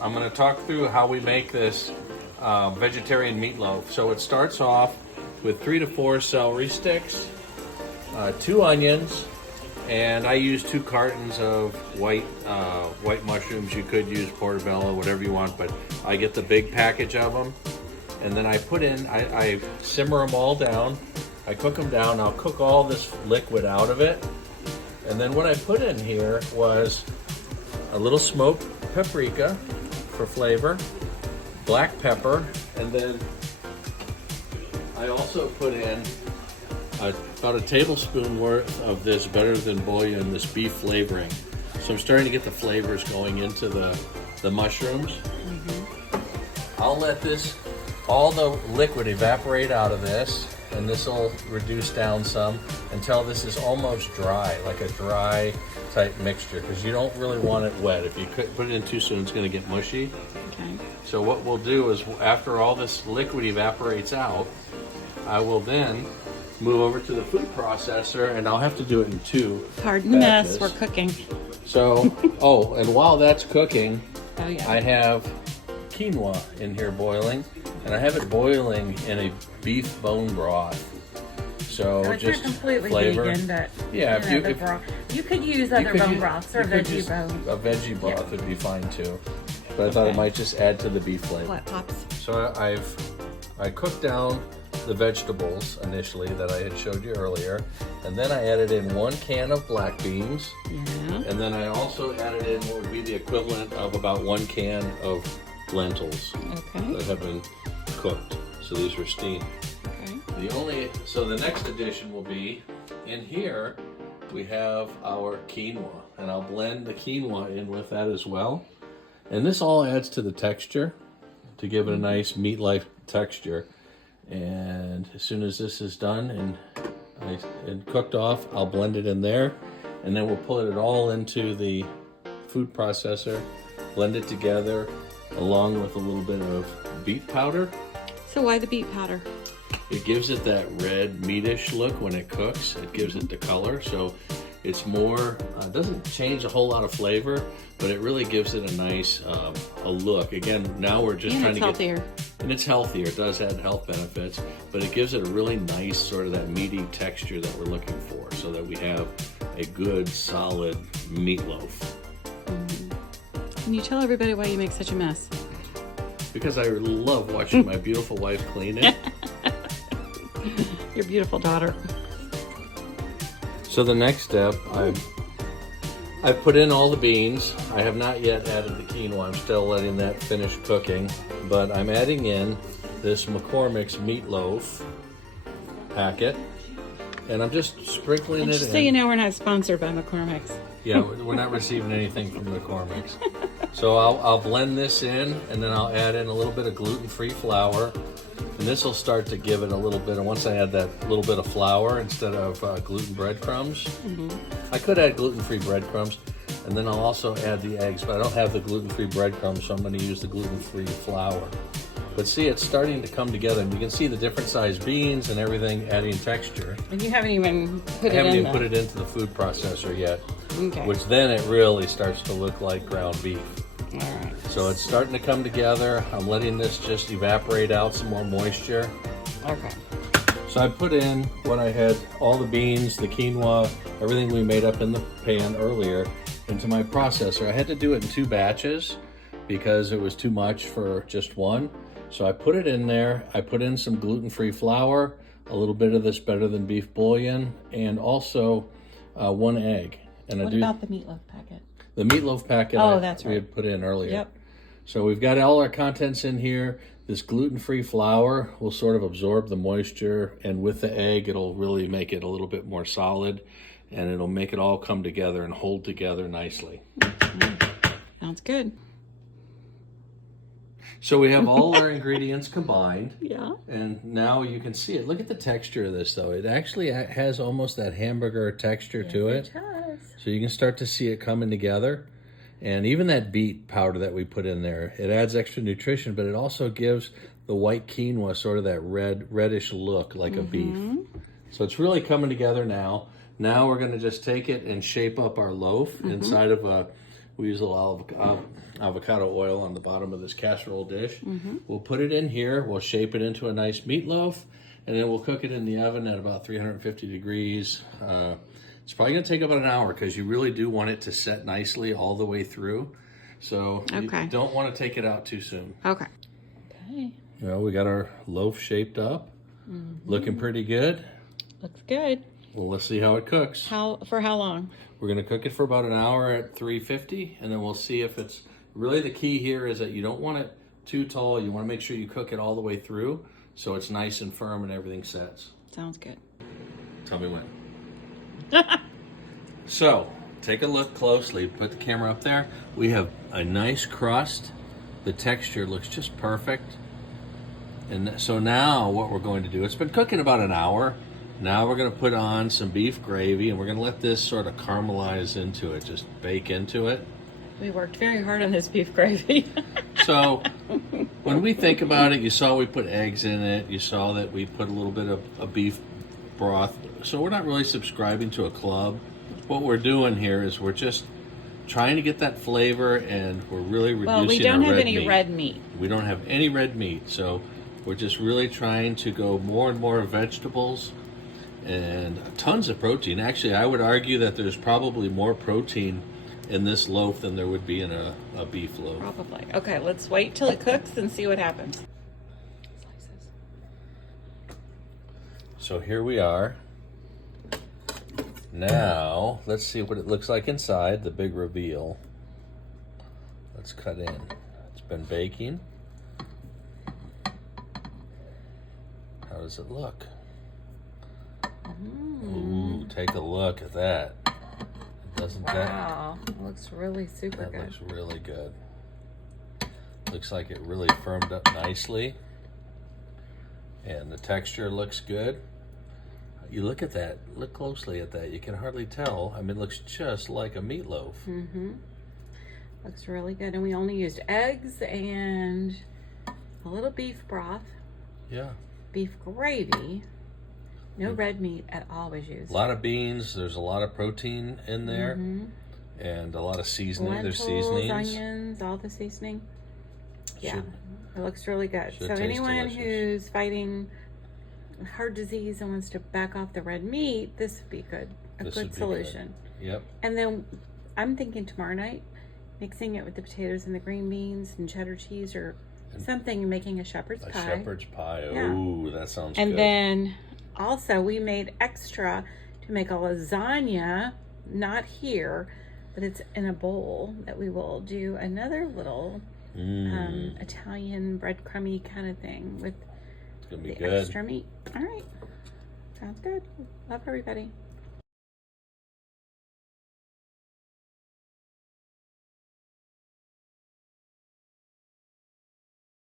I'm going to talk through how we make this vegetarian meatloaf. So it starts off with 3 to 4 celery sticks, 2 onions, and I use 2 cartons of white mushrooms. You could use portobello, whatever you want, but I get the big package of them. And then I put in, I simmer them all down. I cook them down. I'll cook all this liquid out of it. And then what I put in here was a little smoked paprika for flavor, black pepper, and then I also put in about a tablespoon worth of this better than bouillon, this beef flavoring. So I'm starting to get the flavors going into the mushrooms. I'll let all the liquid evaporate out of this, and this will reduce down some until this is almost dry, like a dry type mixture, because you don't really want it wet. If you put it in too soon, it's going to get mushy. Okay. So what we'll do is, after all this liquid evaporates out, I will then move over to the food processor, and I'll have to do it in 2 Pardon the batches. mess, we're cooking. So, and while that's cooking, Oh yeah. I have quinoa in here boiling, and I have it boiling in a beef bone broth. So So it's just not completely flavor. vegan, but Yeah, you know, the broth. You could use other bone broths or veggie bone. A veggie broth would be fine too. But I thought it might just add to the beef flavor. What pops? So I cooked down the vegetables initially that I had showed you earlier, and then I added in 1 can of black beans, Yeah. and then I also added in what would be the equivalent of about 1 can of lentils Okay. that have been cooked. So these were steamed. Okay. So the next addition will be, in here, we have our quinoa, and I'll blend the quinoa in with that as well. And this all adds to the texture to give it a nice meat-like texture. And as soon as this is done and cooked off, I'll blend it in there, and then we'll put it all into the food processor, blend it together, along with a little bit of beet powder. So why the beet powder? It gives it that red meatish look when it cooks. It gives it the color, so it's more, doesn't change a whole lot of flavor, but it really gives it a nice a look. Again, now we're just trying to healthier. and it's healthier. It does add health benefits, but it gives it a really nice sort of that meaty texture that we're looking for, so that we have a good solid meatloaf. Can you tell everybody why you make such a mess? Because I love watching my beautiful wife clean it. Your beautiful daughter. So the next step, I've put in all the beans. I have not yet added the quinoa. I'm still letting that finish cooking, but I'm adding in this McCormick's meatloaf packet, and I'm just sprinkling And it just in. so you know, we're not sponsored by McCormick's. Yeah, we're not receiving anything from McCormick's. So I'll blend this in, and then I'll add in a little bit of gluten-free flour. And this will start to give it a little bit, and once I add that little bit of flour instead of gluten breadcrumbs, I could add gluten-free breadcrumbs, and then I'll also add the eggs, but I don't have the gluten-free breadcrumbs, so I'm going to use the gluten-free flour. But see, it's starting to come together, and you can see the different size beans and everything adding texture. And you haven't even put I it haven't in even put it into the food processor yet, Okay. which then it really starts to look like ground beef. All right. So it's starting to come together. I'm letting this just evaporate out some more moisture. Okay. So I put in what I had, all the beans, the quinoa, everything we made up in the pan earlier into my processor. I had to do it in 2 batches because it was too much for just one. So I put it in there. I put in some gluten-free flour, a little bit of this better than beef bouillon, and also 1 egg. And What about the meatloaf packet? the meatloaf packet That's we right. had put in earlier. Yep. So we've got all our contents in here. This gluten-free flour will sort of absorb the moisture, and with the egg, it'll really make it a little bit more solid, and it'll make it all come together and hold together nicely. Sounds good. So we have all our ingredients combined, Yeah. and now you can see it. Look at the texture of this, though. It actually has almost that hamburger texture to it. It does. So you can start to see it coming together. And even that beet powder that we put in there, it adds extra nutrition, but it also gives the white quinoa sort of that reddish look like a beef. So it's really coming together now. Now we're going to just take it and shape up our loaf inside of a We use a little avocado oil on the bottom of this casserole dish. We'll put it in here. We'll shape it into a nice meatloaf, and then we'll cook it in the oven at about 350 degrees. It's probably going to take about an hour because you really do want it to set nicely all the way through. So you don't want to take it out too soon. Okay. Well, we got our loaf shaped up, looking pretty good. Looks good. Well, let's see how it cooks. For how long? We're going to cook it for about an hour at 350, and then we'll see if it's... Really the key here is that you don't want it too tall. You want to make sure you cook it all the way through so it's nice and firm and everything sets. Sounds good. Tell me when. So, take a look closely. Put the camera up there. We have a nice crust. The texture looks just perfect. And so now what we're going to do, it's been cooking about an hour. Now we're going to put on some beef gravy, and we're going to let this sort of caramelize into it, just bake into it. We worked very hard on this beef gravy. So when we think about it, you saw we put eggs in it. You saw that we put a little bit of a beef broth. So we're not really subscribing to a club. What we're doing here is we're just trying to get that flavor, and we're really reducing our red meat. Well, we don't have any red meat. We don't have any red meat, so we're just really trying to go more and more vegetables and tons of protein. Actually, I would argue that there's probably more protein in this loaf than there would be in a beef loaf. Probably. Okay, let's wait till it cooks and see what happens. Slices. So here we are. Now, let's see what it looks like inside, the big reveal. Let's cut in. It's been baking. How does it look? Ooh, take a look at that. Doesn't Wow, it looks really super that good. looks really good. Looks like it really firmed up nicely. And the texture looks good. You look at that, look closely at that. You can hardly tell. I mean, it looks just like a meatloaf. Looks really good. And we only used eggs and a little beef broth, Yeah. beef gravy. No red meat at all was used. A lot of beans. There's a lot of protein in there. And a lot of seasoning. Lentils, There's seasonings. onions, all the seasoning. Yeah, Should- it looks really good. should So taste anyone delicious. who's fighting heart disease and wants to back off the red meat, this would be good. A This would good be solution. Yep. And then I'm thinking tomorrow night, mixing it with the potatoes and the green beans and cheddar cheese or something, and making a shepherd's A pie. shepherd's pie. Yeah. Ooh, that sounds And good. then also we made extra to make a lasagna, not here, but it's in a bowl that we will do another little Italian breadcrumby kind of thing with It's going to be the good. extra meat. All right. Sounds good. Love everybody.